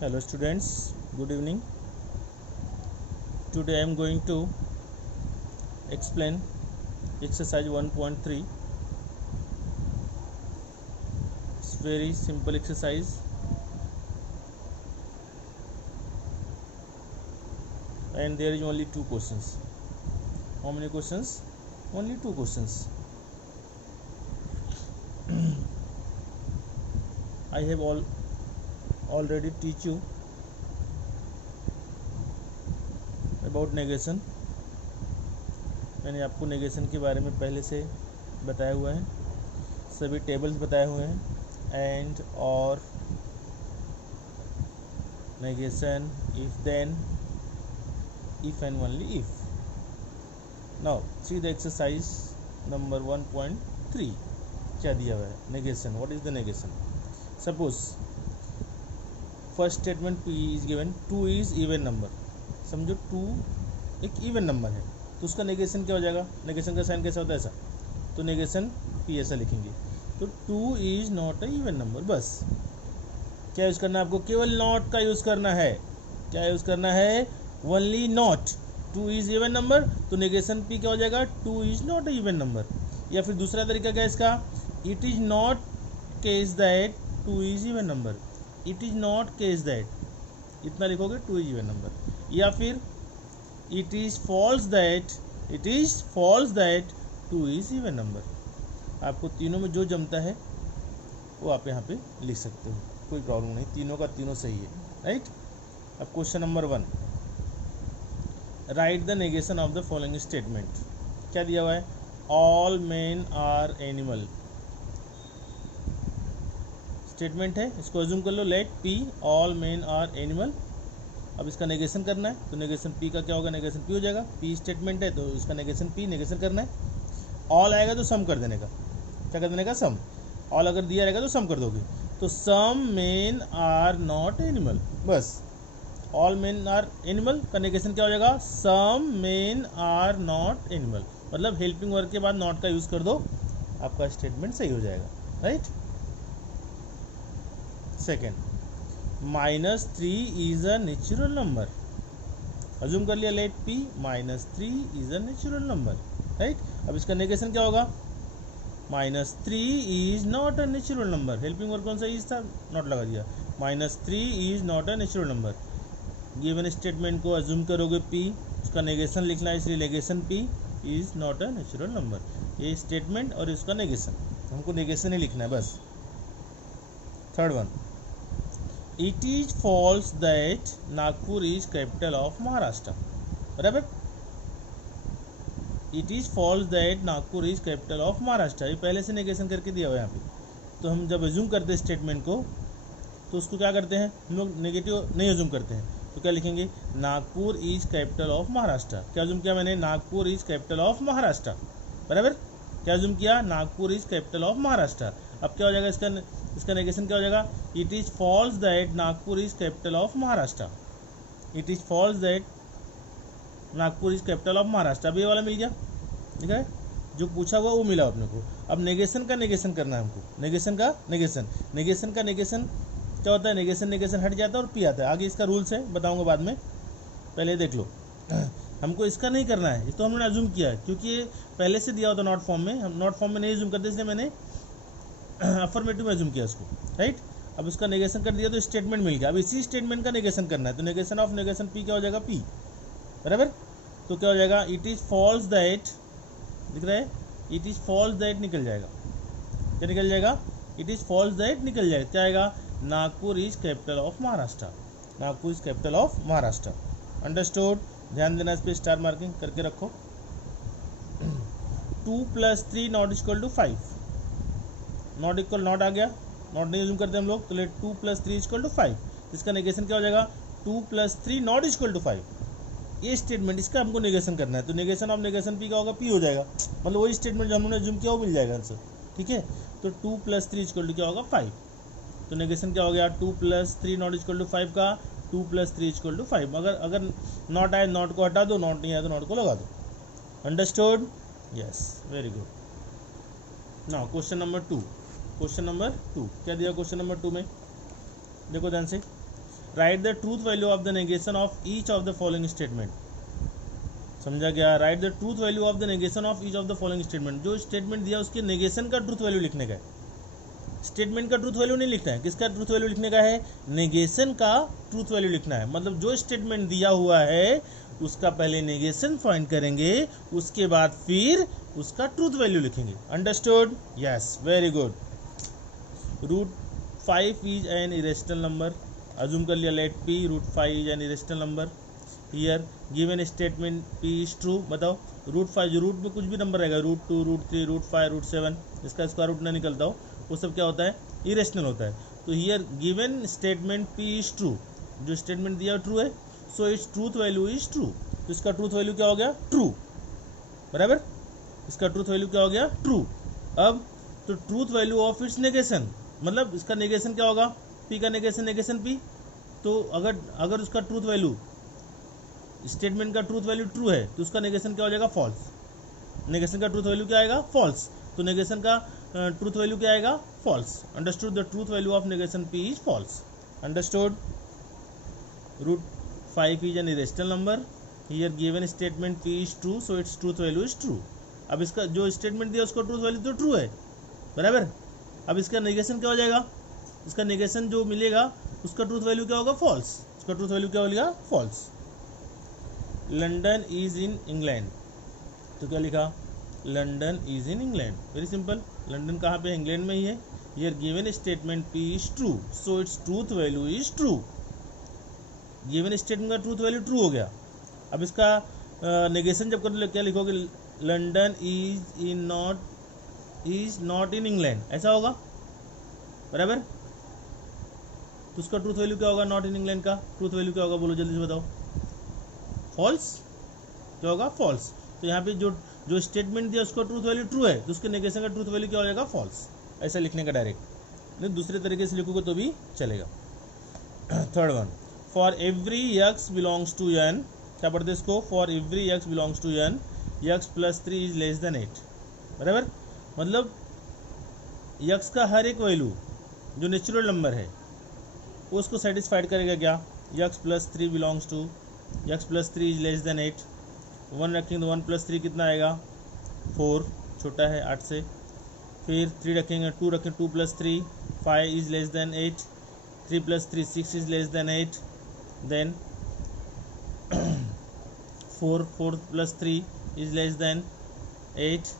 Hello students, good evening. Today I am going to explain exercise 1.3. It's very simple exercise and there is only two questions. How many questions? Only two questions. I have already teach you about negation. मैंने आपको negation के बारे में पहले से बताया हुआ है, सभी टेबल्स बताए हुए हैं, एंड और negation, if then, if and only if. Now see the exercise number 1.3. क्या दिया हुआ है? negation. What is the negation? Suppose first statement P is given, 2 is even number. समझो 2 एक इवन नंबर है तो उसका नेगेशन क्या हो जाएगा? नेगेशन का साइन कैसा होता है? ऐसा. तो नेगेशन P ऐसा लिखेंगे. तो 2 is not a even number. बस क्या यूज़ करना है आपको? केवल नॉट का यूज़ करना है. क्या यूज़ करना है? Only not. 2 is even number तो नेगेशन P क्या हो जाएगा? 2 is not a even number. या फिर दूसरा तरीका क्या है इसका? It is not case that 2 is even number. It is not case that, इतना लिखोगे 2 इज इवन नंबर. या फिर it is false that 2 is even number. आपको तीनों में जो जमता है वो आप यहाँ पे लिख सकते हो, कोई प्रॉब्लम नहीं, तीनों का तीनों सही है. राइट. अब question number 1, write the negation of the following statement. क्या दिया हुआ है? All men are animal. Statement है, इसको अज्यूम कर लो. Let P all men are animal. अब इसका नेगेशन करना है तो नेगेशन P का क्या होगा? नेगेशन P हो जाएगा. P स्टेटमेंट है तो इसका नेगेशन P, नेगेशन करना है. ऑल आएगा तो सम कर देने का. क्या कर देने का? सम. ऑल अगर दिया रहेगा तो सम कर दोगे. तो some men are not animal. बस ऑल मेन आर एनिमल का नेगेशन क्या हो जाएगा? Some men are not animal. मतलब हेल्पिंग वर्ब के बाद नॉट का यूज़ कर दो, आपका स्टेटमेंट सही हो जाएगा. Right. Second, -3 is a natural number. Assume कर लिया let P -3 is a natural number. Right. अब इसका नेगेशन क्या होगा? -3 is not a natural number. Helping verb कौन सा इज था? नॉट लगा दिया. -3 is not a natural number. Given statement को अज्यूम करोगे P, उसका नेगेशन लिखना है, इसलिए negation P is not a natural number. ये स्टेटमेंट और इसका नेगेशन, हमको नेगेशन ही लिखना है बस. Third one, it is false that Nagpur is capital of Maharashtra. बराबर. It is false that Nagpur is capital of Maharashtra. ये पहले से नेगेशन करके दिया हुआ है यहाँ पे. तो हम जब एज्यूम करते हैं स्टेटमेंट को तो उसको क्या करते हैं हम लोग? नेगेटिव नहीं एज्यूम करते हैं. तो क्या लिखेंगे? Nagpur is capital of Maharashtra. क्या एज्यूम किया मैंने? Nagpur is capital of Maharashtra. बराबर. क्या एज्यूम किया? Nagpur is capital of Maharashtra. अब क्या हो जाएगा? इसका नेगेशन क्या हो जाएगा? It is false that Nagpur is capital of Maharashtra. It is false that Nagpur is capital of Maharashtra. अब ये वाला मिल गया. ठीक है, जो पूछा हुआ वो मिला अपने को. अब नेगेशन का नेगेशन करना है हमको. नेगेशन का नेगेशन क्या होता है? नेगेशन हट जाता है और P आता है. आगे इसका रूल्स है, बताऊंगा बाद में, पहले देख लो. हमको इसका नहीं करना है, ये तो हमने अज्यूम किया है क्योंकि ये पहले से दिया होता नॉट फॉर्म में. हम नॉट फॉर्म में नहीं अज्यूम करते, इसलिए मैंने अफर्मेटिव में अज्यूम किया इसको. राइट. अब इसका नेगेशन कर दिया तो स्टेटमेंट मिल गया. अब इसी स्टेटमेंट का नेगेशन करना है तो नेगेशन ऑफ नेगेशन P क्या हो जाएगा? P. बराबर. तो क्या हो जाएगा? इट इज फॉल्स दैट, दिख रहा है? इट इज फॉल्स दैट निकल जाएगा. क्या निकल जाएगा? इट इज फॉल्स दैट निकल जाएगा. क्या आएगा? Nagpur is capital of Maharashtra. Nagpur is capital of Maharashtra. Understood. ध्यान देना, इस पर स्टार मार्किंग करके रखो. 2 + 3 not equal to 5. Not equal not आ गया, नॉट नहीं यूज करते हम लोग. तो लेट 2 + 3 इक्वल टू 5. इसका नेगेशन क्या हो जाएगा? 2 + 3 नॉट इक्वल टू 5. ये स्टेटमेंट, इसका हमको नेगेशन करना है तो नेगेशन ऑफ नेगेशन P का होगा? P हो जाएगा. मतलब वही स्टेटमेंट जो हमने जूम किया वो मिल जाएगा आंसर. ठीक है. तो 2 + 3 इक्वल टू क्या होगा? 5. तो नेगेशन क्या हो गया? 2 + 3 नॉट इक्वल टू 5 का 2 + 3 इक्वल टू 5. अगर नॉट आए नॉट को हटा दो, नॉट नहीं आए तो नॉट को लगा दो. Understood. Yes, very good. Now question number 2. क्या दिया क्वेश्चन नंबर 2 में? देखो ध्यान से. Right the truth value of the negation of each of the following statement. समझा गया? Right the truth value of the negation of each of the following statement. जो statement दिया उसके नेगेशन का ट्रूथ वैल्यू लिखने का है, स्टेटमेंट का ट्रूथ वैल्यू नहीं लिखना है। किसका ट्रूथ वैल्यू लिखने का है? नेगेशन का ट्रूथ वैल्यू लिखना है। मतलब जो स्टेटमेंट दिया हुआ है उसका पहले नेगेशन फाइंड करेंगे, उसके बाद फिर उसका ट्रूथ वैल्यू लिखेंगे। Understood? Yes, very good. Root 5 is an irrational number. Assume कर लिया let P root 5 is an irrational number. Here given statement P is true. बताओ रूट 5, जो रूट में कुछ भी नंबर रहेगा, रूट 2, रूट 3, रूट 5, रूट 7, इसका स्क्वायर रूट ना निकलता हो, वो सब क्या होता है? इरेशनल होता है। तो here given statement P is true, जो स्टेटमेंट दिया ट्रू है, सो it's truth value is true. तो इसका ट्रूथ वैल्यू क्या हो गया? ट्रू। बराबर, इसका ट्रूथ वैल्यू क्या हो गया? ट्रू। अब तो truth value of its negation, मतलब इसका नेगेशन क्या होगा? पी का नेगेशन, नेगेशन पी। तो अगर उसका ट्रूथ वैल्यू, स्टेटमेंट का ट्रूथ वैल्यू ट्रू है तो उसका नेगेशन क्या हो जाएगा? फॉल्स। नेगेशन का ट्रूथ वैल्यू क्या आएगा? फॉल्स। तो नेगेशन का ट्रूथ वैल्यू क्या आएगा? False. Understood? The truth value of negation P is false. Understood? Root 5 is an irrational number. Here given statement P is true, so it's truth value is true. अब इसका जो statement दिया उसका truth value तो true है, बराबर। अब इसका नेगेशन क्या हो जाएगा? इसका नेगेशन जो मिलेगा उसका ट्रूथ वैल्यू क्या होगा? फॉल्स। उसका ट्रूथ वैल्यू क्या होगा? False. London is in England, तो क्या लिखा? London is in England. Very simple, London कहाँ पे है? इंग्लैंड में ही है। Here given statement P is true, so it's truth value is true. Given statement का ट्रूथ वैल्यू ट्रू हो गया। अब इसका नेगेशन जब कर क्या लिखोगे? London is not in England, ऐसा होगा, बराबर। तो उसका ट्रूथ वैल्यू क्या होगा? नॉट इन इंग्लैंड का ट्रूथ वैल्यू क्या होगा? बोलो जल्दी से बताओ। फॉल्स। क्या होगा? फॉल्स। तो यहाँ पे जो स्टेटमेंट दिया उसका ट्रूथ वैल्यू ट्रू है, तो उसके नेगेशन का ट्रूथ वैल्यू क्या हो जाएगा? फॉल्स। ऐसा लिखने का डायरेक्ट, नहीं दूसरे तरीके से लिखोगे तो भी चलेगा। Third one, for every X belongs to N, क्या पढ़ते इसको? For every X belongs to N, X plus 3 is less than 8, बराबर। मतलब एक्स का हर एक वैल्यू जो नेचुरल नंबर है वो उसको सेटिस्फाइड करेगा क्या? X plus 3 belongs to, X plus 3 is less than 8। 1 रखेंगे तो 1 प्लस 3 कितना आएगा? 4, छोटा है 8 से। फिर 3 रखेंगे, 2 रखें, 2 plus 3 5 is less than 8, 3 plus 3 6 is less than 8, then 4 plus 3 is less than 8,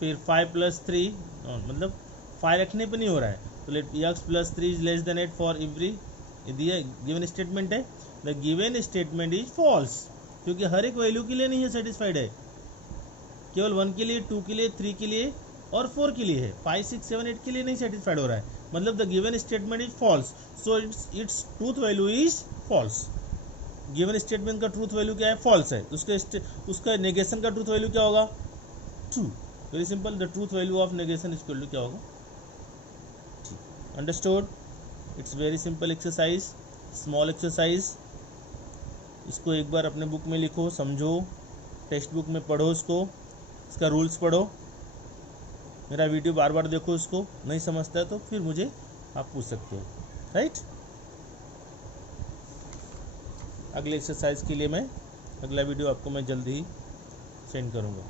फिर 5 प्लस 3, मतलब 5 रखने पर नहीं हो रहा है, तो let X plus 3 is less than 8 for every, दिया गिवन स्टेटमेंट है। The given statement is false, क्योंकि हर एक वैल्यू के लिए नहीं है सेटिस्फाइड है, केवल 1 के लिए, 2 के लिए, 3 के लिए और 4 के लिए है, 5 6 7 8 के लिए नहीं सेटिस्फाइड हो रहा है। मतलब the given statement is false, so it's truth value is false. Given statement का ट्रूथ वैल्यू क्या है? फॉल्स है। उसका नेगेशन का ट्रूथ वैल्यू क्या होगा? True. Very simple, the truth value of negation is equal to क्या होगा? Understood? It's very simple exercise, small exercise. इसको एक बार अपने बुक में लिखो, समझो, टेक्स्ट बुक में पढ़ो, इसका रूल्स पढ़ो, मेरा वीडियो बार बार देखो, इसको नहीं समझता है तो फिर मुझे आप पूछ सकते हो, राइट। अगले एक्सरसाइज के लिए मैं अगला वीडियो आपको मैं जल्दी ही सेंड करूँगा।